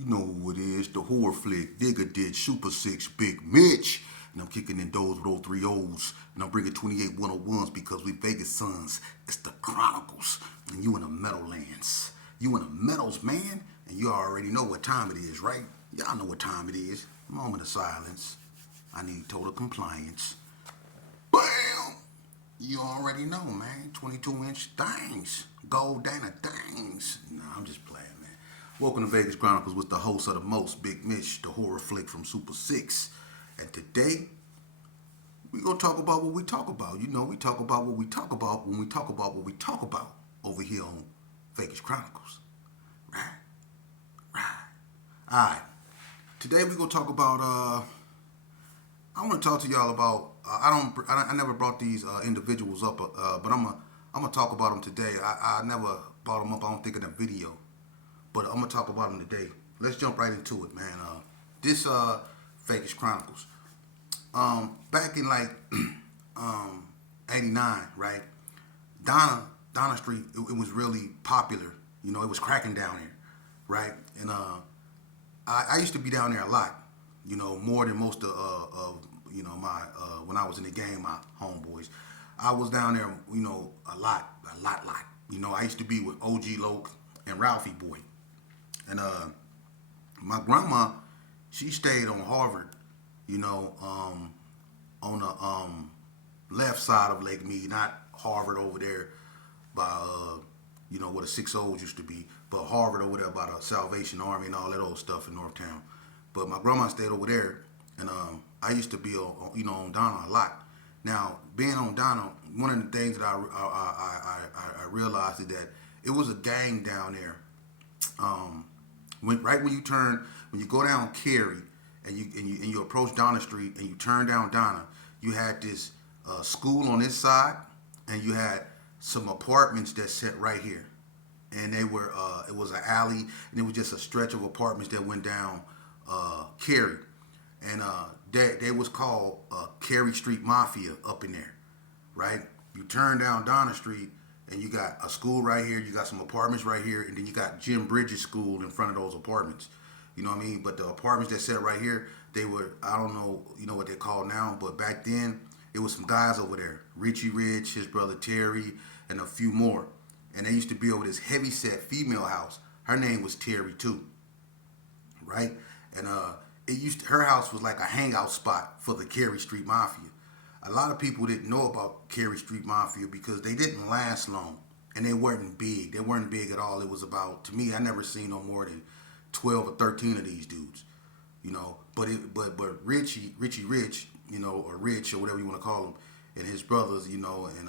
You know who it is, the horror flick, Digger Ditch, Super 6, Big Mitch. And I'm kicking in those with those three O's. And I'm bringing 28 101s because we Vegas sons. It's the Chronicles. And you in the Meadowlands. You in the Meadows, man. And you already know what time it is, right? Y'all know what time it is. Moment of silence. I need total compliance. Bam! You already know, man. 22-inch things. Gold Dana things. Nah, I'm just playing, man. Welcome to Vegas Chronicles with the host of the most, Big Mitch, the horror flick from Super 6. And today, we're going to talk about what we talk about. You know, we talk about what we talk about when we talk about what we talk about over here on Vegas Chronicles. Right? Alright. Today, we're going to talk about, I want to talk to y'all about, I never brought these individuals up, but I'm gonna talk about them today. I never brought them up, I don't think, in a video. But I'm going to talk about them today. Let's jump right into it, man. This Vegas Chronicles. Back in like 89, right? Donna Street, it was really popular. You know, it was cracking down here, right? And I used to be down there a lot. You know, more than most of you know, my when I was in the game, my homeboys. I was down there, you know, a lot. You know, I used to be with OG Loke and Ralphie Boy. And my grandma, she stayed on Harvard, you know, on the left side of Lake Mead, not Harvard over there by, you know, where the 6 O's used to be, but Harvard over there by the Salvation Army and all that old stuff in Northtown. But my grandma stayed over there, and I used to be, you know, on Donna a lot. Now, being on Donna, one of the things that I realized is that it was a gang down there. Right when you go down Carey and you approach Donna Street and you turn down Donna, you had this school on this side, and you had some apartments that set right here, and they were it was an alley, and it was just a stretch of apartments that went down Carey, and they was called K Street Mafia up in there, right? You turn down Donna Street, and you got a school right here, you got some apartments right here, and then you got Jim Bridges School in front of those apartments. You know what I mean? But the apartments that sat right here, they were, I don't know, you know what they're called now, but back then, it was some guys over there. Richie Rich, his brother Terry, and a few more. And they used to be over this heavy-set female house. Her name was Terry, too. Right? And her house was like a hangout spot for the Carey Street Mafia. A lot of people didn't know about Carey Street Mafia because they didn't last long, and they weren't big. They weren't big at all. It was about, to me, I never seen no more than 12 or 13 of these dudes, you know. But Richie Rich, you know, or Rich, or whatever you want to call him, and his brothers, you know, and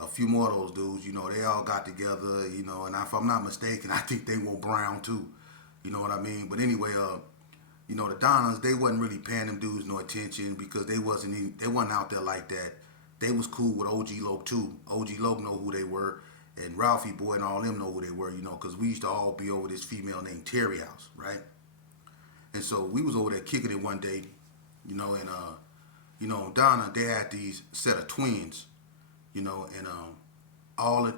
a few more of those dudes, you know, they all got together, you know. And if I'm not mistaken, I think they were brown too, you know what I mean. But anyway, you know, the Donnas, they wasn't really paying them dudes no attention because they wasn't out there like that. They was cool with OG Loke too. OG Loke know who they were, and Ralphie Boy and all them know who they were, you know, because we used to all be over this female named Terry house, right? And so we was over there kicking it one day, you know, and you know, Donna, they had these set of twins, you know, and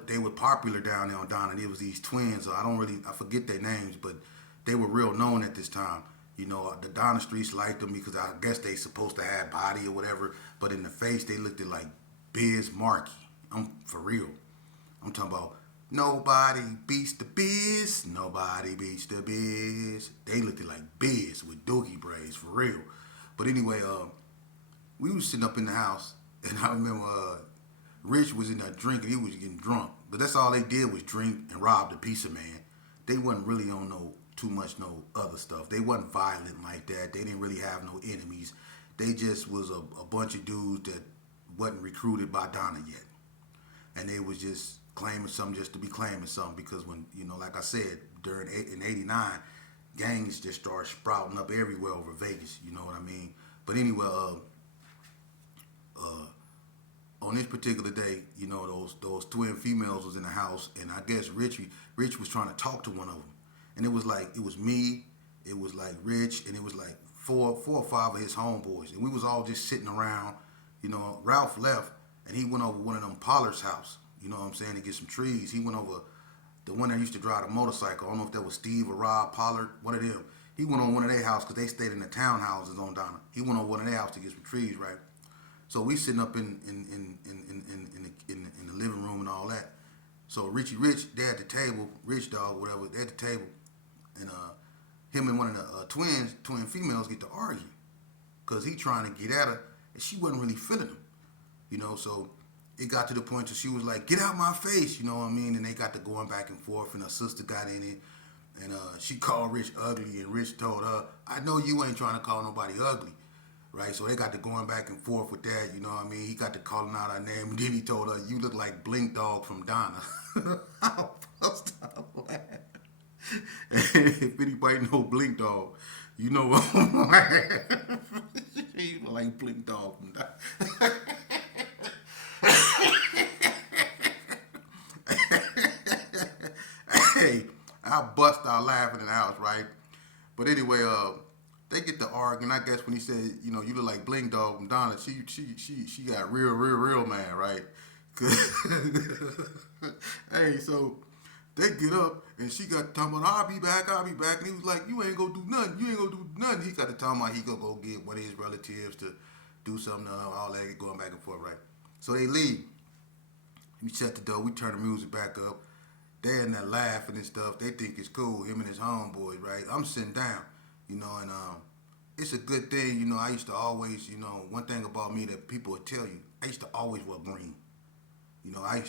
they were popular down there on Donna. There was these twins. I forget their names, but they were real known at this time. You know, the Donna Streets liked them because I guess they supposed to have body or whatever, but in the face they looked like Biz Markie. I'm for real. I'm talking about nobody beats the Biz, nobody beats the Biz. They looked like Biz with dookie braids, for real. But anyway, we was sitting up in the house, and I remember Rich was in there drinking. He was getting drunk, but that's all they did was drink and rob the pizza man. They wasn't really on no other stuff. They wasn't violent like that. They didn't really have no enemies. They just was a bunch of dudes that wasn't recruited by Donna yet. And they was just claiming something just to be claiming something because when, you know, like I said, in 89, gangs just started sprouting up everywhere over Vegas, you know what I mean? But anyway, on this particular day, you know, those twin females was in the house, and I guess Rich was trying to talk to one of them. And it was me, it was like Rich, and it was like four or five of his homeboys. And we was all just sitting around, you know. Ralph left, and he went over one of them Pollard's house, you know what I'm saying, to get some trees. He went over the one that used to drive the motorcycle. I don't know if that was Steve or Rob Pollard, one of them. He went on one of their houses because they stayed in the townhouses on Donna. He went on one of their houses to get some trees, right? So we sitting up in the living room and all that. So Richie Rich, they at the table, Rich Dog, whatever, they at the table, and him and one of the twin females get to arguing, cause he trying to get at her, and she wasn't really feeling him, you know. So it got to the point that she was like, "Get out my face," you know what I mean? And they got to going back and forth, and her sister got in it, and she called Rich ugly, and Rich told her, "I know you ain't trying to call nobody ugly." Right, so they got to going back and forth with that, you know what I mean? He got to calling out her name, and then he told her, "You look like Blink Dog from Donna." I bust out laughing. If anybody know Blink Dog, you know what I'm laughing. You look like Blink Dog from Donna. Hey, I bust out laughing in the house, right? But anyway, they get to arguing. I guess when he said, you know, you look like Blink Dog from Donna, she got real mad, right? Hey, so they get up and she got talking about, I'll be back. And he was like, you ain't gonna do nothing. He got to talking about he gonna go get one of his relatives to do something, all that, going back and forth, right? So they leave. We shut the door. We turn the music back up. They're in there laughing and stuff. They think it's cool, him and his homeboys, right? I'm sitting down, you know, and it's a good thing, you know. I used to always, you know, one thing about me that people would tell you, I used to always wear green. You know, I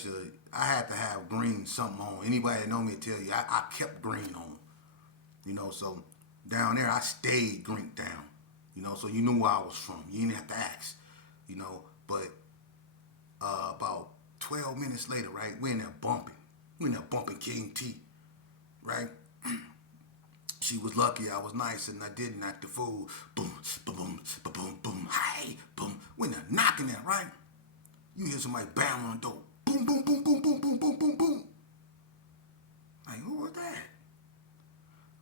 had to have green something on. Anybody that know me would tell you, I kept green on. You know, so down there, I stayed green down. You know, so you knew where I was from. You didn't have to ask, you know. But about 12 minutes later, right, we in there bumping. We in there bumping King T, right? She was lucky I was nice and I didn't act the fool. Boom, boom, boom, boom, boom, hey, boom. We in there knocking that, right? You hear somebody bang on the door. Boom, boom, boom, boom, boom, boom, boom, boom, boom. Like, who was that?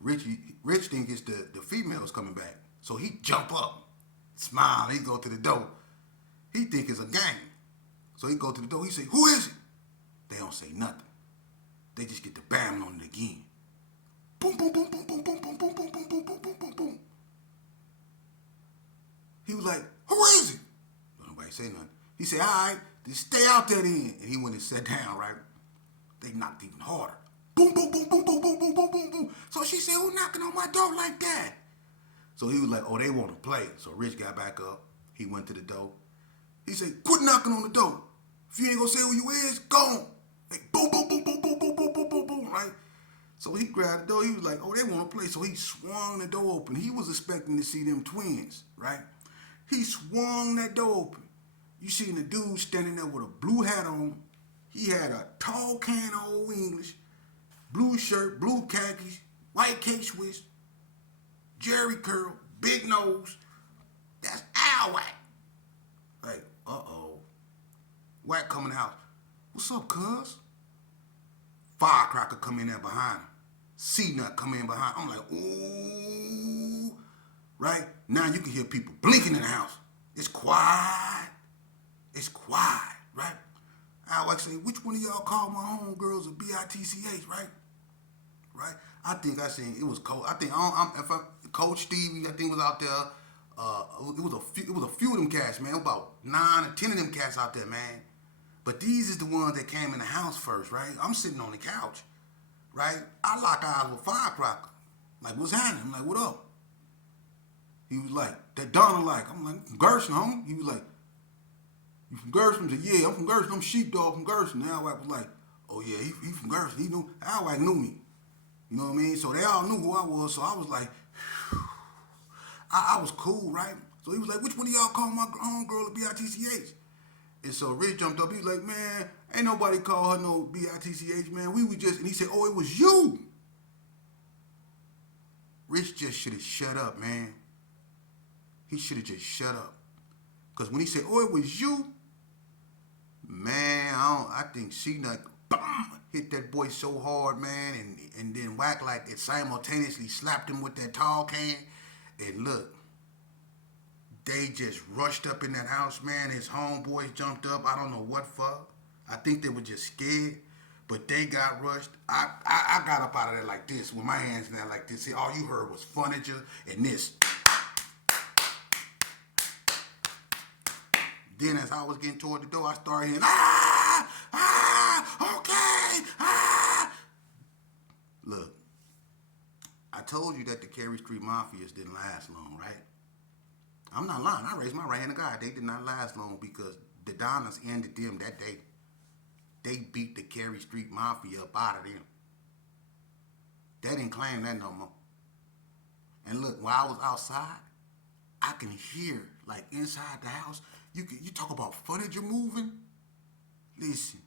Rich think it's the females coming back. So he jump up, smile, he go to the door. He think it's a gang. So he go to the door, he say, who is it? They don't say nothing. They just get the bam on it again. Boom, boom, boom, boom, boom, boom, boom, boom, boom, boom, boom, boom, boom, boom, boom. He was like, who is it? Nobody say nothing. He said, all right, just stay out there then. And he went and sat down, right? They knocked even harder. Boom, boom, boom, boom, boom, boom, boom, boom, boom, boom. So she said, who knocking on my door like that? So he was like, oh, they want to play. So Rich got back up. He went to the door. He said, quit knocking on the door. If you ain't going to say who you is, go on. Like, boom, boom, boom, boom, boom, boom, boom, boom, boom, boom, right? So he grabbed the door. He was like, oh, they want to play. So he swung the door open. He was expecting to see them twins, right? He swung that door open. You seen the dude standing there with a blue hat on. He had a tall can of Old English, blue shirt, blue khakis, white K-Swiss, Jerry curl, big nose. That's Al Wack. Like, uh-oh. Wack coming out. What's up, cuz? Firecracker come in there behind him. C-Nut come in behind. I'm like, ooh. Right? Now you can hear people blinking in the house. It's quiet. It's quiet, right? I like say, which one of y'all called my homegirls a B-I-T-C-H, right? Right? I think I seen it was Coach. I think Coach Stevie, I think was out there. It was a few of them cats, man. About 9 or 10 of them cats out there, man. But these is the ones that came in the house first, right? I'm sitting on the couch, right? I lock eyes with Firecracker. Like, what's happening? I'm like, what up? He was like, that Donna like. I'm like, from Gerson, homie. He was like, you from Gerson? I said, yeah, I'm from Gerson. I'm sheepdog from Gerson. And Alwack was like, oh yeah, he from Gerson. He knew, Alwack knew me. You know what I mean? So they all knew who I was. So I was like, I was cool, right? So he was like, which one of y'all call my homegirl a B-I-T-C-H? And so Rich jumped up. He was like, man, ain't nobody call her no B-I-T-C-H, man. We just, and he said, oh, it was you. Rich just should have shut up, man. He should have just shut up. Because when he said, oh, it was you, man, I think C-Nut hit that boy so hard, man, and then Wack like it simultaneously slapped him with that tall can. And look, they just rushed up in that house, man. His homeboys jumped up. I don't know what for. I think they were just scared. But they got rushed. I got up out of there like this with my hands in there like this. See, all you heard was furniture and this. Then as I was getting toward the door, I started hearing, okay, Look, I told you that the Carey Street Mafias didn't last long, right? I'm not lying. I raised my right hand to God. They did not last long because the Donnas ended them that day. They beat the Carey Street Mafia up out of them. They didn't claim that no more. And look, while I was outside, I can hear, like inside the house, you talk about furniture moving. Listen,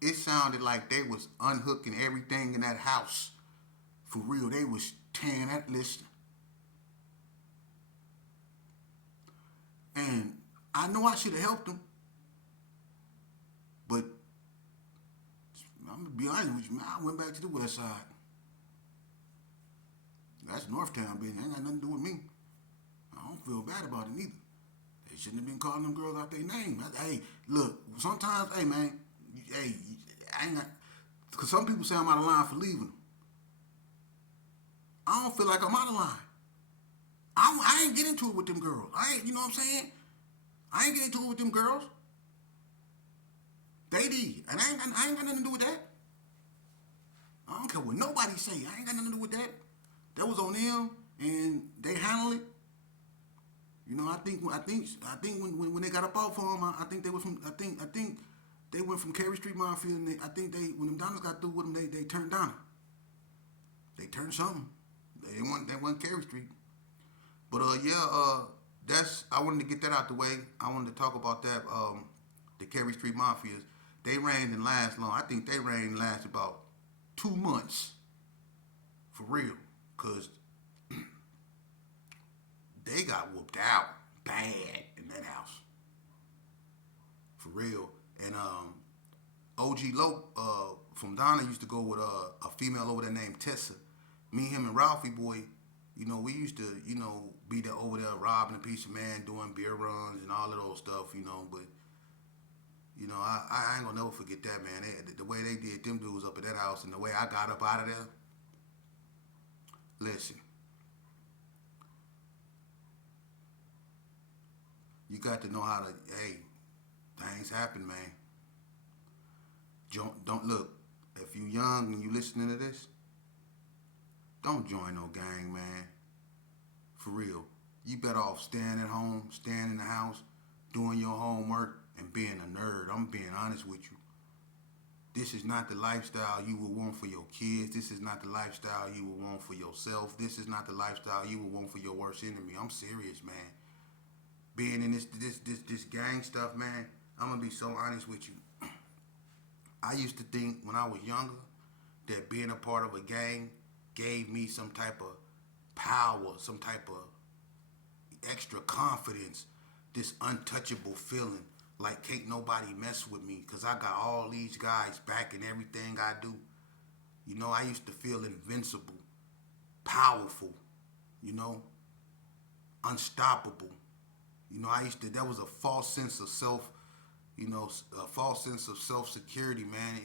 it sounded like they was unhooking everything in that house. For real, they was tearing that. Listen. And I know I should have helped them. But I'm going to be honest with you, man, I went back to the west side. That's Northtown, baby. Ain't got nothing to do with me. I don't feel bad about it neither. They shouldn't have been calling them girls out their name. Hey, look, sometimes, hey, man, hey, I ain't got, because some people say I'm out of line for leaving them. I don't feel like I'm out of line. I ain't get into it with them girls. You know what I'm saying? I ain't get into it with them girls. They did. And I ain't got nothing to do with that. I don't care what nobody say. I ain't got nothing to do with that. That was on them, and they handled it. You know, I think when they got up off of them, I think they were from. I think they went from Carey Street Mafia, and when them Donnas got through with them, they turned Donna. They turned something. They went Carey Street. But that's, I wanted to get that out the way. I wanted to talk about that. The Carey Street Mafias, they reigned and last long. I think they reigned and last about 2 months, for real, cause they got whooped out bad in that house, for real. And OG Loc from Donna used to go with a female over there named Tessa. Me, him, and Ralphie boy, you know, we used to, you know, be there over there robbing a piece of man, doing beer runs and all of those stuff, you know. But, you know, I ain't gonna never forget that, man. The way they did them dudes up at that house and the way I got up out of there. Listen, you got to know how to, hey, things happen, man. Don't look, if you young and you listening to this, don't join no gang, man. For real. You better off staying at home, staying in the house, doing your homework, and being a nerd. I'm being honest with you. This is not the lifestyle you would want for your kids. This is not the lifestyle you would want for yourself. This is not the lifestyle you would want for your worst enemy. I'm serious, man. Being in this gang stuff, man, I'm going to be so honest with you. I used to think when I was younger that being a part of a gang gave me some type of power, some type of extra confidence, this untouchable feeling like can't nobody mess with me because I got all these guys back in everything I do. You know, I used to feel invincible, powerful, you know, unstoppable. You know, that was a false sense of self, you know, a false sense of self-security, man.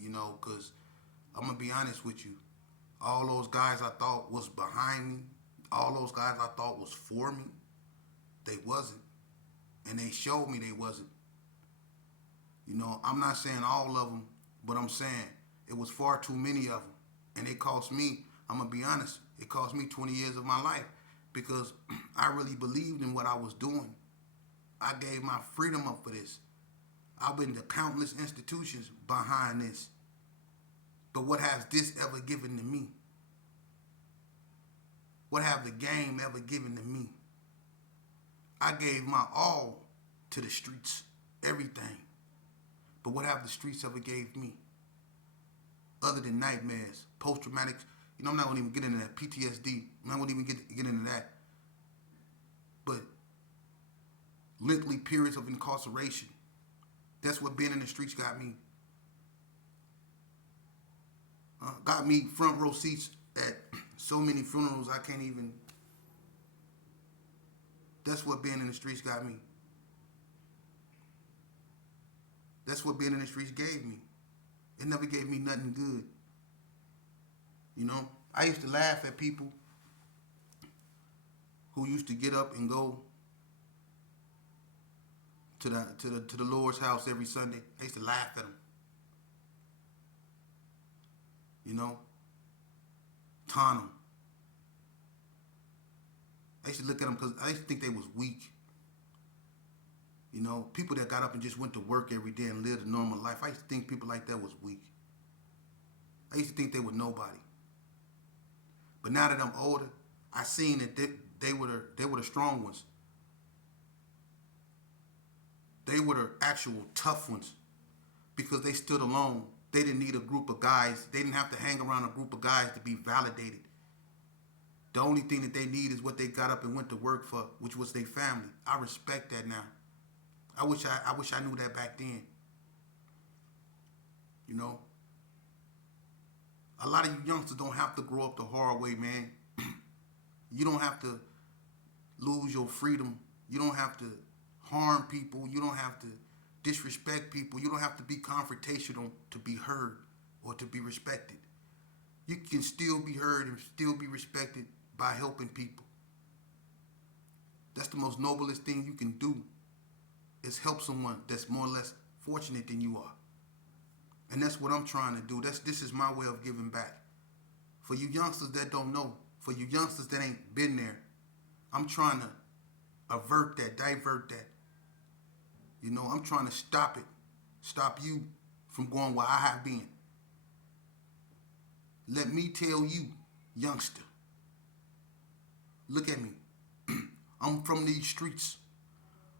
You know, because I'm going to be honest with you. All those guys I thought was behind me, all those guys I thought was for me, they wasn't. And they showed me they wasn't. You know, I'm not saying all of them, but I'm saying it was far too many of them. And it cost me, I'm going to be honest, it cost me 20 years of my life because I really believed in what I was doing. I gave my freedom up for this. I've been to countless institutions behind this. But what has this ever given to me? What have the game ever given to me? I gave my all to the streets, everything. But what have the streets ever gave me? Other than nightmares, post-traumatic, you know, I'm not going to even get into that, PTSD. I'm not going to even get into that. But lengthy periods of incarceration. That's what being in the streets got me. Got me front row seats at so many funerals I can't even. That's what being in the streets got me. That's what being in the streets gave me. It never gave me nothing good. You know, I used to laugh at people who used to get up and go to the Lord's house every Sunday. I used to laugh at them. You know, taunt them. I used to look at them because I used to think they was weak. You know, people that got up and just went to work every day and lived a normal life. I used to think people like that was weak. I used to think they were nobody. But now that I'm older, I seen that they were the strong ones. They were the actual tough ones because they stood alone. They didn't need a group of guys. They didn't have to hang around a group of guys to be validated. The only thing that they need is what they got up and went to work for, which was their family. I respect that now. I wish I knew that back then. You know, a lot of you youngsters don't have to grow up the hard way, man. You don't have to lose your freedom. You don't have to harm people. You don't have to disrespect people. You don't have to be confrontational to be heard or to be respected. You can still be heard and still be respected by helping people. That's the most noblest thing you can do, is help someone that's more or less fortunate than you are. And that's what I'm trying to do. This is my way of giving back. For you youngsters that don't know, for you youngsters that ain't been there, I'm trying to avert that, divert that. You know, I'm trying to stop it. Stop you from going where I have been. Let me tell you, youngster, look at me. I'm from these streets.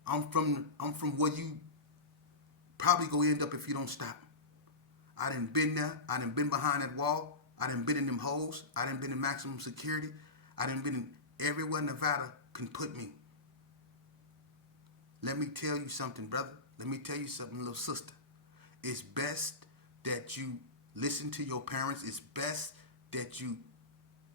I'm from where you probably go end up if you don't stop. I done been there. I done been behind that wall. I done been in them holes. I done been in maximum security. I done been in everywhere Nevada can put me. Let me tell you something, brother. Let me tell you something, little sister. It's best that you listen to your parents. It's best that you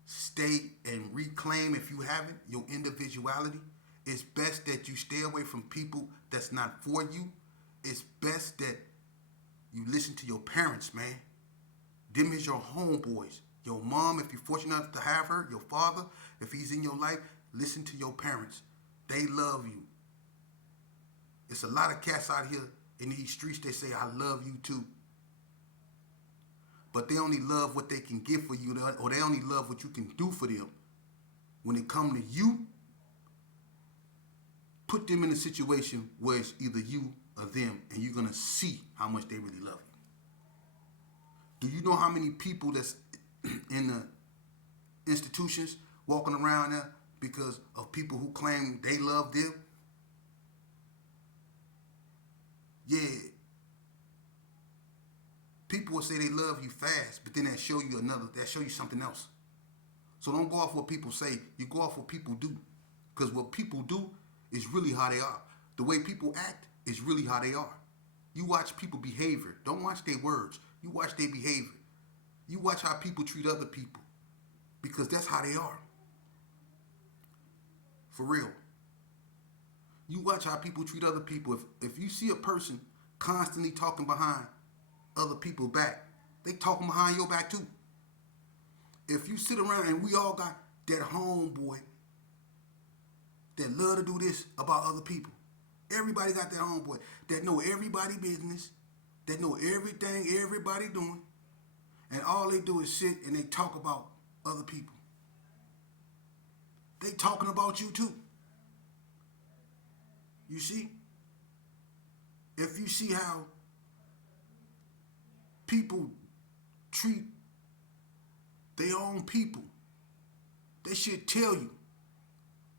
stay and reclaim, if you haven't, your individuality. It's best that you stay away from people that's not for you. It's best that you listen to your parents, man. Them is your homeboys. Your mom, if you're fortunate enough to have her, your father, if he's in your life, listen to your parents. They love you. It's a lot of cats out here in these streets that say, I love you too. But they only love what they can give for you, or they only love what you can do for them. When it comes to you, put them in a situation where it's either you or them, and you're going to see how much they really love you. Do you know how many people that's in the institutions walking around there because of people who claim they love them? Yeah. People will say they love you fast, but then that show you something else. So don't go off what people say. You go off what people do. Because what people do is really how they are. The way people act is really how they are. You watch people behavior. Don't watch their words. You watch their behavior. You watch how people treat other people. Because that's how they are. For real. You watch how people treat other people. If you see a person constantly talking behind other people's back, they talking behind your back too. If you sit around and we all got that homeboy that love to do this about other people. Everybody got that homeboy that know everybody business, that know everything everybody doing, and all they do is sit and they talk about other people. They talking about you too. You see? If you see how people treat their own people, they should tell you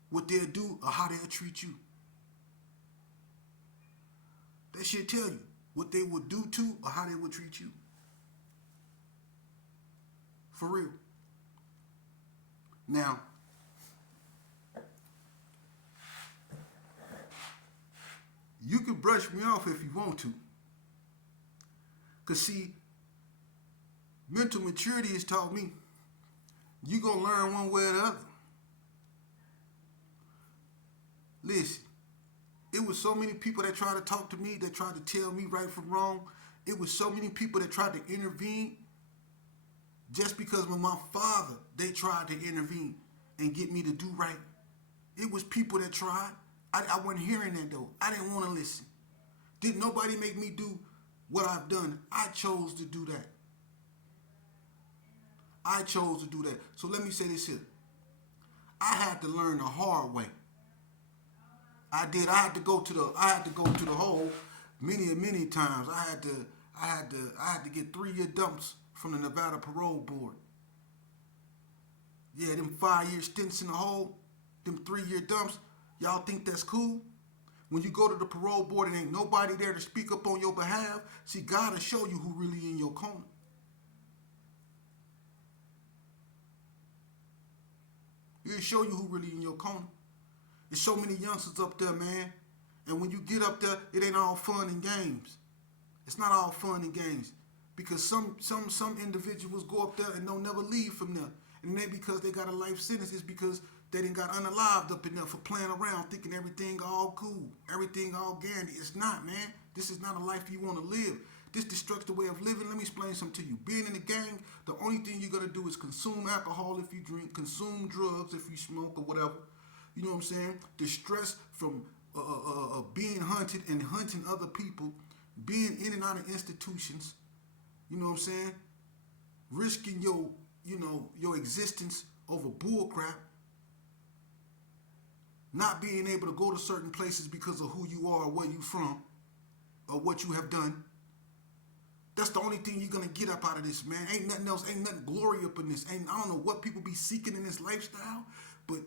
what they'll do or how they'll treat you. They should tell you what they would do to or how they would treat you. For real. Now, you can brush me off if you want to. Because see, mental maturity has taught me you're going to learn one way or the other. Listen, it was so many people that tried to talk to me, that tried to tell me right from wrong, It was so many people that tried to intervene just because with my father, they tried to intervene and get me to do right. It was people that tried. I wasn't hearing that though. I didn't want to listen. Didn't nobody make me do what I've done. I chose to do that. I chose to do that. So let me say this here. I had to learn the hard way. I did. I had to go to the hole many times. I had to get 3-year dumps from the Nevada Parole Board. Yeah, them 5-year stints in the hole, them 3-year dumps. Y'all think that's cool? When you go to the parole board and ain't nobody there to speak up on your behalf, see, God will show you who really in your corner. He'll show you who really in your corner. There's so many youngsters up there, man. And when you get up there, it ain't all fun and games. It's not all fun and games. Because some individuals go up there and they'll never leave from there. And it ain't because they got a life sentence. It's because they done got unalived up in there for playing around, thinking everything all cool, everything all dandy. It's not, man. This is not a life you want to live. This destructs the way of living. Let me explain something to you. Being in the gang, the only thing you're going to do is consume alcohol if you drink, consume drugs if you smoke or whatever. You know what I'm saying? The stress from being hunted and hunting other people, being in and out of institutions, you know what I'm saying? Risking your existence over bull crap. Not being able to go to certain places because of who you are or where you from or what you have done. That's the only thing you're going to get up out of this, man. Ain't nothing else. Ain't nothing glory up in this. I don't know what people be seeking in this lifestyle, but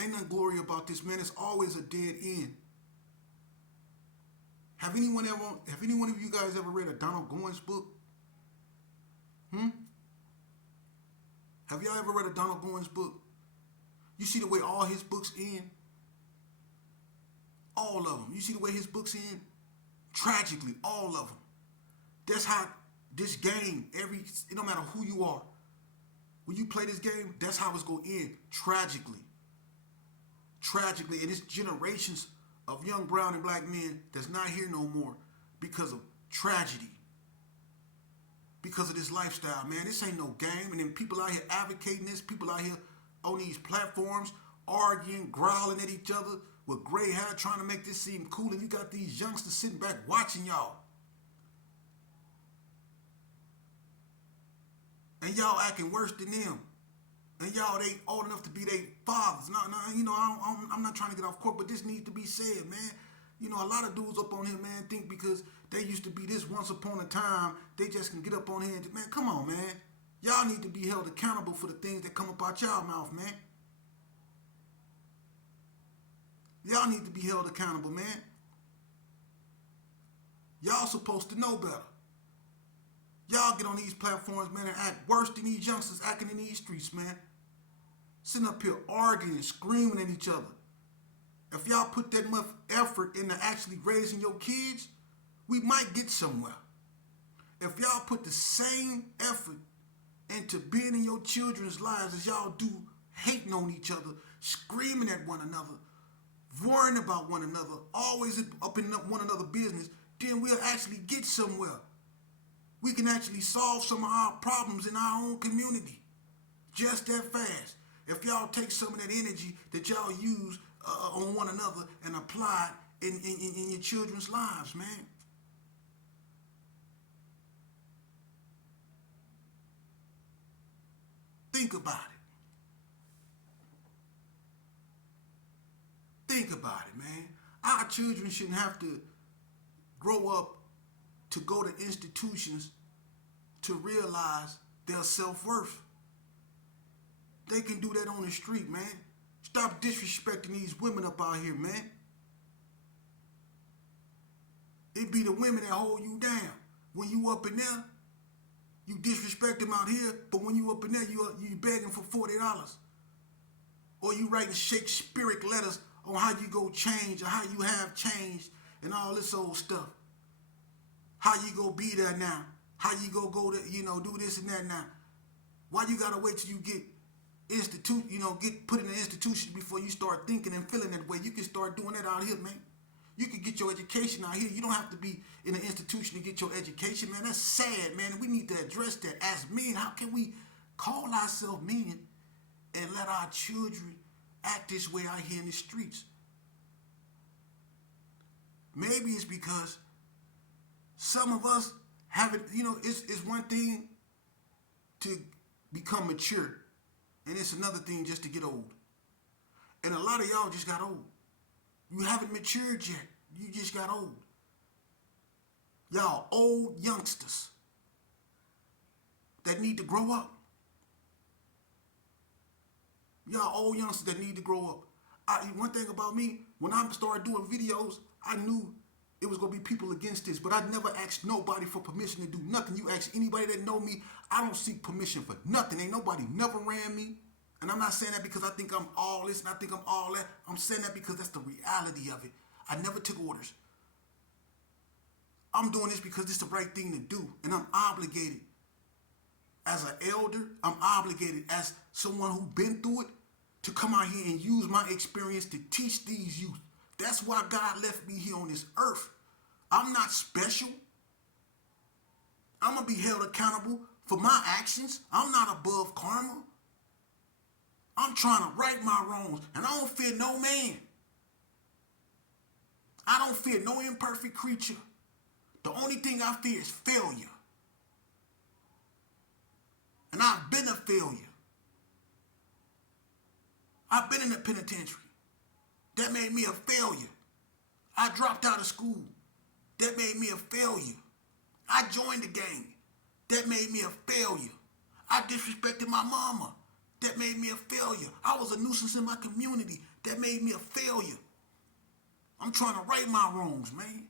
ain't nothing glory about this, man. It's always a dead end. Have any one of you guys ever read a Donald Goines book? Have y'all ever read a Donald Goines book? You see the way all his books end? All of them. You see the way his books end? Tragically, all of them. That's how this game, it don't matter who you are. When you play this game, that's how it's going to end. Tragically. Tragically. And it's generations of young brown and black men that's not here no more because of tragedy. Because of this lifestyle, man. This ain't no game. And then people out here advocating this, people out here on these platforms arguing, growling at each other with gray hair, trying to make this seem cool. And you got these youngsters sitting back watching y'all. And y'all acting worse than them. And y'all, they old enough to be their fathers. No, you know, I'm not trying to get off court, but this needs to be said, man. You know, a lot of dudes up on here, man, think because they used to be this once upon a time, they just can get up on here and, man, come on, man. Y'all need to be held accountable for the things that come up out y'all mouth, man. Y'all need to be held accountable, man. Y'all supposed to know better. Y'all get on these platforms, man, and act worse than these youngsters acting in these streets, man. Sitting up here arguing, screaming at each other. If y'all put that much effort into actually raising your kids, we might get somewhere. If y'all put the same effort into being in your children's lives as y'all do hating on each other, screaming at one another, worrying about one another, always up in one another's business, then we'll actually get somewhere. We can actually solve some of our problems in our own community. Just that fast. If y'all take some of that energy that y'all use on one another and apply it in your children's lives, man. Think about it. Think about it, man. Our children shouldn't have to grow up to go to institutions to realize their self-worth. They can do that on the street, man. Stop disrespecting these women up out here, man. It be the women that hold you down. When you up in there, you disrespect them out here, but when you up in there, you begging for $40. Or you writing Shakespearean letters on how you go change or how you have changed and all this old stuff. How you go be there now? How you go to, do this and that now? Why you gotta wait till you get get put in an institution before you start thinking and feeling that way? You can start doing that out here, man. You can get your education out here. You don't have to be in an institution to get your education, man. That's sad, man. And we need to address that. As men, how can we call ourselves men and let our children act this way out here in the streets? Maybe it's because some of us haven't, it's one thing to become mature, and it's another thing just to get old. And a lot of y'all just got old. You haven't matured yet. You just got old. Y'all old youngsters that need to grow up. Y'all old youngsters that need to grow up. One thing about me, when I started doing videos, I knew it was going to be people against this, but I never asked nobody for permission to do nothing. You ask anybody that know me, I don't seek permission for nothing. Ain't nobody never ran me. And I'm not saying that because I think I'm all this and I think I'm all that. I'm saying that because that's the reality of it. I never took orders. I'm doing this because it's the right thing to do. And I'm obligated. As an elder, I'm obligated as someone who's been through it to come out here and use my experience to teach these youth. That's why God left me here on this earth. I'm not special. I'm going to be held accountable for my actions. I'm not above karma. I'm trying to right my wrongs, and I don't fear no man. I don't fear no imperfect creature. The only thing I fear is failure. And I've been a failure. I've been in the penitentiary. That made me a failure. I dropped out of school. That made me a failure. I joined the gang. That made me a failure. I disrespected my mama. That made me a failure. I was a nuisance in my community. That made me a failure. I'm trying to right my wrongs, man.